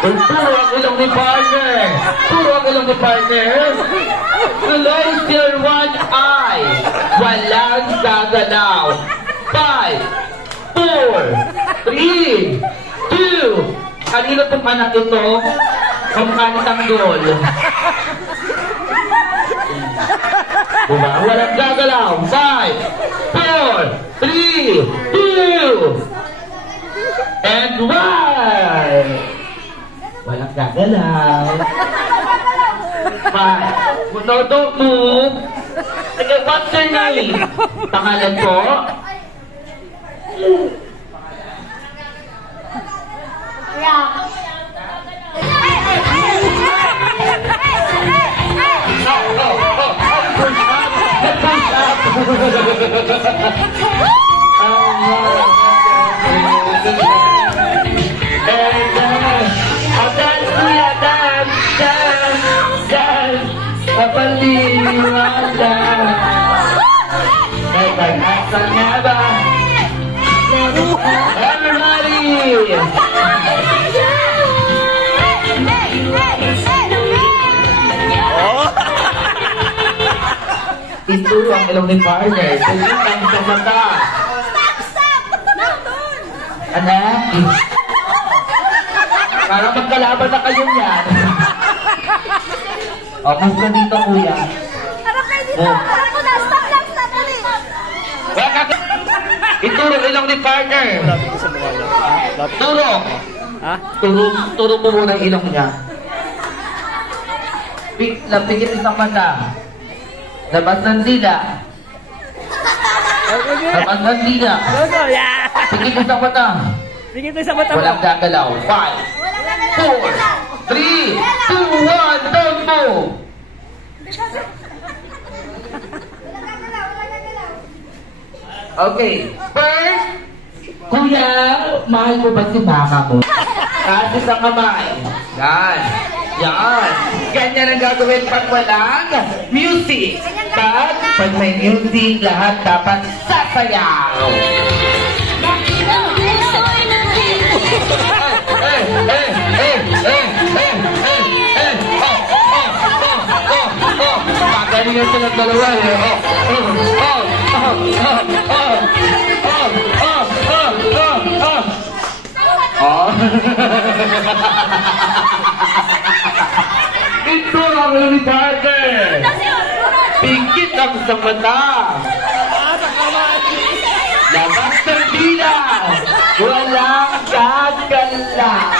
Puro ang ilong ni partner. Puro ang ilong ni partner. Close your one eye. Walang gagalaw. 5, 4, 3, 2. Kanino pong anak ito? Kamukha ni Tanggol. Diba? Walang gagalaw. 5, 4, 3, 2, and 1. Walang gagalaw. 5. No, don't move. Sige, what's your name? Pangalan po? Kapaliwala may pag-asa nga ba? Everybody! Ito ang ilong ni partner. Ito ang sa mata. Stop! Anak? Para magkalaban na kayo yan. O, kumusta dito, kuya? Harap kayo dito! Harap ko na! Stop lang! Stop ulit! Ituro ilong ni partner. Turo. Ha? Turo mo muna ang ilong niya. Lapigit isang mata. Labas ng dila. Labas ng dila. Pigit isang mata. Pigit isang mata mo. Walang gagalaw. 5, 4, 3, 2, 1, don't move! Okay. First, kuya, mahal mo ba si mama mo? Kasi sa kamay. Yan. Yan. Ganyan ang gagawin pag walang music. Pag may music, lahat dapat sasayaw. Magaling ang silang dalawa eh. Ito ang ni partner. Pingkit ang sa mata. Labas ng dila. Walang gagalaw.